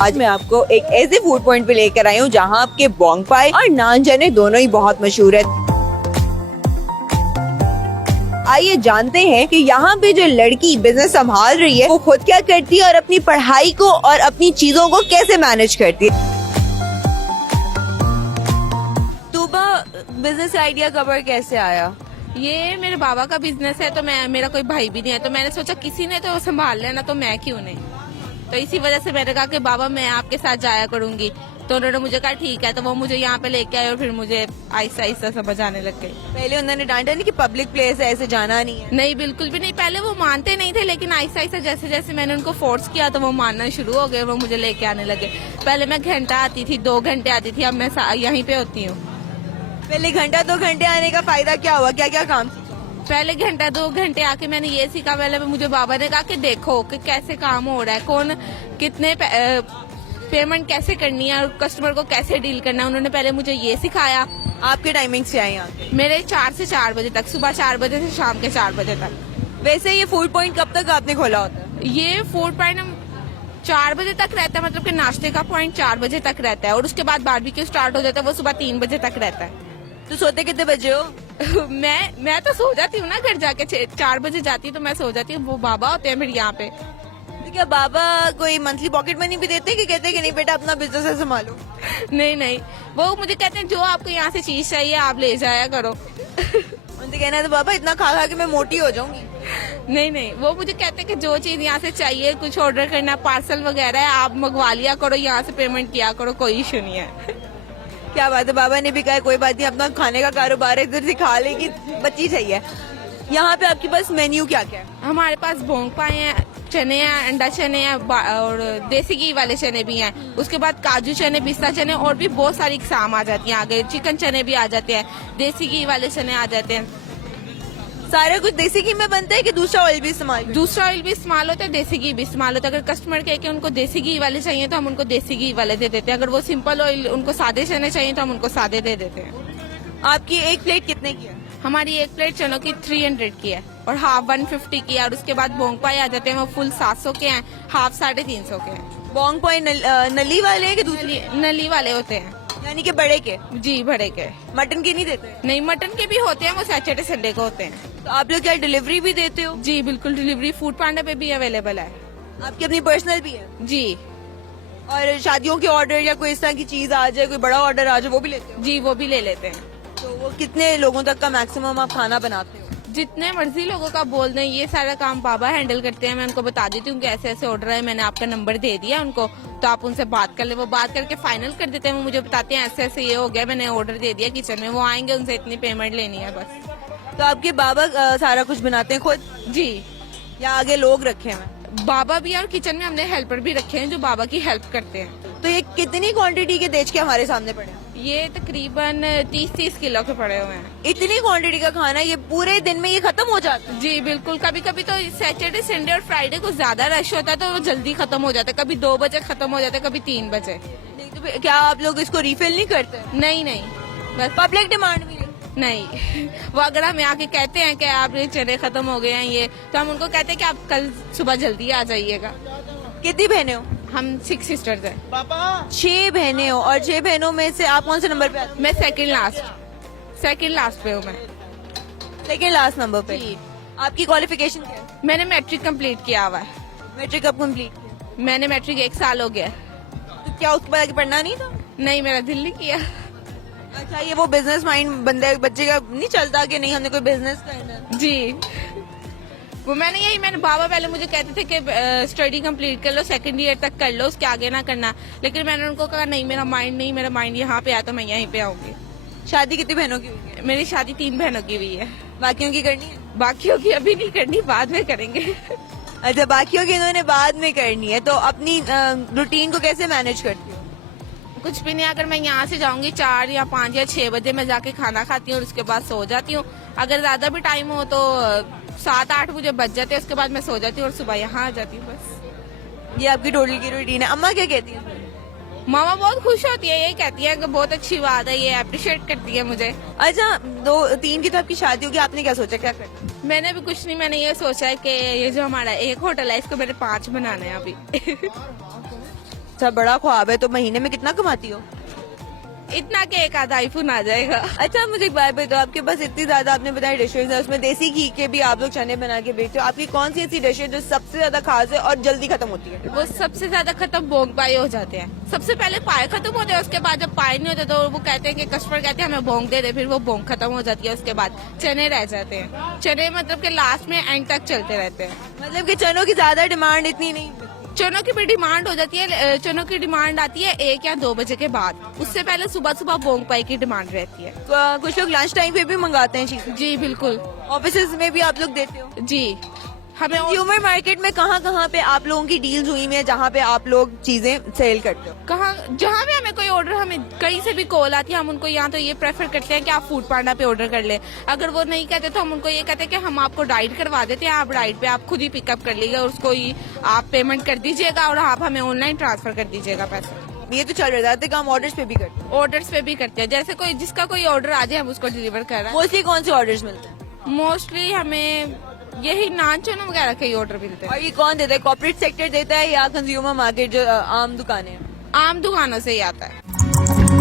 आज मैं आपको एक ऐसे फूड पॉइंट पे लेकर आई हूँ जहाँ आपके बोंग पाई और नान चने दोनों ही बहुत मशहूर है। आइए जानते हैं कि यहाँ पे जो लड़की बिजनेस संभाल रही है वो खुद क्या करती है और अपनी पढ़ाई को और अपनी चीजों को कैसे मैनेज करती है। तूबा, बिजनेस आइडिया कब कैसे आया? ये मेरे बाबा का बिजनेस है, तो मेरा कोई भाई भी नहीं है, तो मैंने सोचा किसी ने तो संभाल लेना, तो मैं क्यों नहीं। तो इसी वजह से मैंने कहा कि बाबा मैं आपके साथ जाया करूंगी, तो उन्होंने मुझे कहा ठीक है, तो वो मुझे यहाँ पे लेके आए और फिर मुझे आहिस्ता आहिस्ता समझ आने लग गई। पहले उन्होंने डांटा नहीं कि पब्लिक प्लेस है ऐसे जाना नहीं है? नहीं, बिल्कुल भी नहीं। पहले वो मानते नहीं थे, लेकिन आहिस्ता आहिस्ता जैसे जैसे मैंने उनको फोर्स किया तो वो मानना शुरू हो गए, वो मुझे लेके आने लगे। पहले मैं घंटा आती थी, 2 घंटे आती थी, अब मैं यहीं पे होती हूँ। पहले घंटा 2 घंटे आने का फायदा क्या हुआ, क्या क्या काम सीखा? पहले घंटा 2 घंटे आके मैंने ये सीखा। पहले मुझे बाबा ने कहा कि देखो कि कैसे काम हो रहा है, कौन कितने पेमेंट कैसे करनी है और कस्टमर को कैसे डील करना है। उन्होंने पहले मुझे ये सिखाया। आपके टाइमिंग से आए यहाँ? मेरे 4 से 4 बजे तक, सुबह 4 बजे से शाम के 4 बजे तक। वैसे ये फूड पॉइंट कब तक आपने खोला होता है? ये फूड पॉइंट 4 बजे तक रहता है, मतलब कि नाश्ते का पॉइंट 4 बजे तक रहता है और उसके बाद बारबेक्यू स्टार्ट हो जाता है, वो सुबह 3 बजे तक रहता है। तो सोते कितने बजे हो? मैं तो सो जाती हूँ ना, घर जाके 4 बजे जाती हूँ तो मैं सो जाती हूँ। वो बाबा होते हैं मेरे यहाँ पे। तो क्या बाबा कोई मंथली पॉकेट मनी भी देते हैं कि कहते हैं कि नहीं बेटा अपना बिजनेस है संभालो? नहीं नहीं, वो मुझे कहते हैं जो आपको यहाँ से चीज चाहिए आप ले जाया करो। उनसे कहना है तो बाबा इतना खा खा के मैं मोटी हो जाऊंगी। नहीं नहीं, वो मुझे कहते हैं कि जो चीज यहाँ से चाहिए, कुछ ऑर्डर करना, पार्सल वगैरह है, आप मंगवा लिया करो, यहाँ से पेमेंट किया करो, कोई इशू नहीं है। क्या बात है, बाबा ने भी कहा कोई बात नहीं अपना खाने का कारोबार है, इधर से खा लेगी, बच्ची चाहिए। यहाँ पे आपके पास मेन्यू क्या क्या है? हमारे पास बोंग पाए हैं, चने हैं, अंडा चने हैं और देसी घी वाले चने भी हैं। उसके बाद काजू चने, पिस्ता चने और भी बहुत सारी इकसाम आ जाती हैं आगे। चिकन चने भी आ जाते हैं, देसी घी वाले चने आ जाते हैं। सारा कुछ देसी घी में बनता है कि दूसरा ऑयल भी इस्तेमाल? दूसरा ऑयल भी इस्तेमाल होता है, देसी घी भी इस्तेमाल होता है। अगर कस्टमर कहे कि उनको देसी घी वाले चाहिए तो हम उनको देसी घी वाले दे देते हैं। अगर वो सिंपल ऑयल उनको सादे चने चाहिए तो हम उनको सादे दे देते हैं। आपकी एक प्लेट कितने की है? हमारी एक प्लेट चनों की 300 की है और हाफ 150 की है। और उसके बाद बोंग पाई आ जाते हैं, वो फुल 700 के हैं, हाफ 350 के हैं। बोंग पाई नली वाले हैं कि दूसरी? नली वाले होते हैं, यानी कि बड़े के? जी बड़े के। मटन के नहीं देते? नहीं, मटन के भी होते हैं, वो सैटरडे संडे को होते हैं। तो आप लोग क्या डिलीवरी भी देते हो? जी बिल्कुल, डिलीवरी फूड पांडा पे भी अवेलेबल है। आपकी अपनी पर्सनल भी है? जी। और शादियों के ऑर्डर या कोई इस तरह की चीज आ जाए, कोई बड़ा ऑर्डर आ जाए, वो भी लेते हो? जी, वो भी ले लेते हैं। तो वो कितने लोगों तक का मैक्सिमम आप खाना बनाते हो? जितने मर्जी लोगों का बोल दें, ये सारा काम बाबा हैंडल करते हैं। मैं उनको बता देती हूँ कि ऐसे ऐसे ऑर्डर है, मैंने आपका नंबर दे दिया उनको, तो आप उनसे बात कर ले। वो बात करके फाइनल कर देते हैं। वो मुझे बताते हैं ऐसे ऐसे ये हो गया, मैंने ऑर्डर दे दिया किचन में। वो आएंगे, उनसे इतनी पेमेंट लेनी है बस। तो आपके बाबा सारा कुछ बनाते हैं खुद जी, या आगे लोग रखे हैं? बाबा भी है और किचन में हमने हेल्पर भी रखे हैं जो बाबा की हेल्प करते हैं। तो ये कितनी क्वांटिटी के देच के हमारे सामने पड़े हैं? ये तकरीबन 30-30 किलो के पड़े हुए हैं। इतनी क्वांटिटी का खाना ये पूरे दिन में ये खत्म हो जाता है? जी बिल्कुल। कभी कभी तो सैटरडे संडे और फ्राइडे को ज्यादा रश होता है तो वो जल्दी खत्म हो जाता है। कभी 2 बजे खत्म हो जाता है, कभी 3 बजे। नहीं तो फिर क्या आप लोग इसको रिफिल नहीं करते? नहीं नहीं, बस पब्लिक डिमांड भी नहीं। वो अगर हमें आके कहते हैं कि आप ये चने खत्म हो गए हैं ये, तो हम उनको कहते हैं कि आप कल सुबह जल्दी आ जाइएगा। कितनी बहनें हो? हम 6 सिस्टर्स हैं। 6 बहनें हो और 6 बहनों में से आप कौन से नंबर पे आते मैं सेकंड लास्ट पे हूँ मैं। हो? सेकंड लास्ट नंबर पे। जी। आपकी क्वालिफिकेशन क्या है? मैंने मैट्रिक कंप्लीट किया हुआ है। मैट्रिक कब कंप्लीट किया? मैंने मैट्रिक 1 साल हो गया। तो क्या उसके बाद आगे पढ़ना नहीं था? नहीं, मेरा दिल नहीं किया। अच्छा, ये वो बिजनेस माइंड बच्चे का नहीं चलता कि नहीं हमने कोई बिजनेस करना है? जी, वो मैंने बाबा पहले मुझे कहते थे कि स्टडी कंप्लीट कर लो, 2nd ईयर तक कर लो, उसके आगे ना करना। लेकिन मैंने उनको कहा नहीं, मेरा माइंड यहाँ पे आया तो मैं यहीं पे आऊंगी। शादी कितनी बहनों की हुई है? मेरी शादी 3 बहनों की हुई है। बाकियों की करनी है? बाकियों की अभी नहीं करनी, बाद में करेंगे। अच्छा, बाकियों की इन्होंने बाद में करनी है। तो अपनी रूटीन को कैसे मैनेज करती हो? कुछ भी नहीं, अगर मैं यहाँ से जाऊंगी 4 या 5 या 6 बजे, मैं जाके खाना खाती हूँ और उसके बाद सो जाती हूँ। अगर ज्यादा भी टाइम हो तो 7-8 मुझे बच जाते हैं, उसके बाद मैं सो जाती हूँ और सुबह यहाँ आ जाती हूँ बस। ये आपकी टोटल की रूटीन है। अम्मा क्या कहती है? मामा बहुत खुश होती है, यही कहती है कि बहुत अच्छी बात है, ये अप्रिशिएट करती है मुझे। अच्छा, 2-3 की तो आपकी शादी होगी, आपने क्या सोचा, क्या करना? मैंने भी कुछ नहीं, मैंने ये सोचा है कि ये जो हमारा एक होटल है इसको मेरे 5 बनाना है अभी। अच्छा, बड़ा ख्वाब है। तो महीने में कितना कमाती हो? इतना कि एक आधा आईफोन आ जाएगा। अच्छा, मुझे एक बात बताओ, आपके पास इतनी ज्यादा आपने बताया डिशेज है, उसमें देसी घी के भी आप लोग चने बना के बेचते हो। आपकी कौन सी ऐसी डिश है जो सबसे ज्यादा खास है और जल्दी खत्म होती है? वो सबसे ज्यादा खत्म बोंग पाए हो जाते हैं। सबसे पहले पाए खत्म होते हैं, उसके बाद जब पाए नहीं होते तो वो कहते हैं कि कस्टमर कहते हैं हमें बोंग दे दे, फिर वो बोंग खत्म हो जाती है। उसके बाद चने रह जाते हैं। चने मतलब कि लास्ट में एंड तक चलते रहते हैं। मतलब कि चनों की ज्यादा डिमांड इतनी नहीं? चनों की भी डिमांड हो जाती है। चनों की डिमांड आती है 1 या 2 बजे के बाद। उससे पहले सुबह सुबह बोंग पाई की डिमांड रहती है। कुछ लोग लंच टाइम पे भी मंगाते हैं चीजें? जी बिल्कुल। ऑफिस में भी आप लोग देते हो? जी, हमें कंज्यूमर मार्केट में कहाँ पे आप लोगों की डील्स हुई हैं जहाँ पे आप लोग चीजें सेल करते हो? जहाँ भी हमें कोई ऑर्डर, हमें कहीं से भी कॉल आती है, हम उनको यहाँ तो ये प्रेफर करते हैं कि आप फूड पांडा पे ऑर्डर कर ले। अगर वो नहीं कहते तो हम उनको ये कहते हैं कि हम आपको राइड करवा देते हैं, आप राइड पे आप खुद ही पिकअप कर लीजिएगा, उसको ही आप पेमेंट कर दीजिएगा और आप हमें ऑनलाइन ट्रांसफर कर दीजिएगा पैसे। ये तो चल रहा है। काम ऑर्डर्स पे भी करते हैं? ऑर्डर्स पे भी करते हैं, जैसे कोई जिसका कोई ऑर्डर आ जाए हम उसको डिलीवर कर रहे हैं। मोस्टली कौन से ऑर्डर्स मिलते हैं? मोस्टली हमें यही नान चने वगैरह के ही ऑर्डर मिलते हैं। और ये कौन देता है? कॉर्पोरेट सेक्टर देता है या कंज्यूमर मार्केट जो आम दुकानें हैं? आम दुकानों से ही आता है।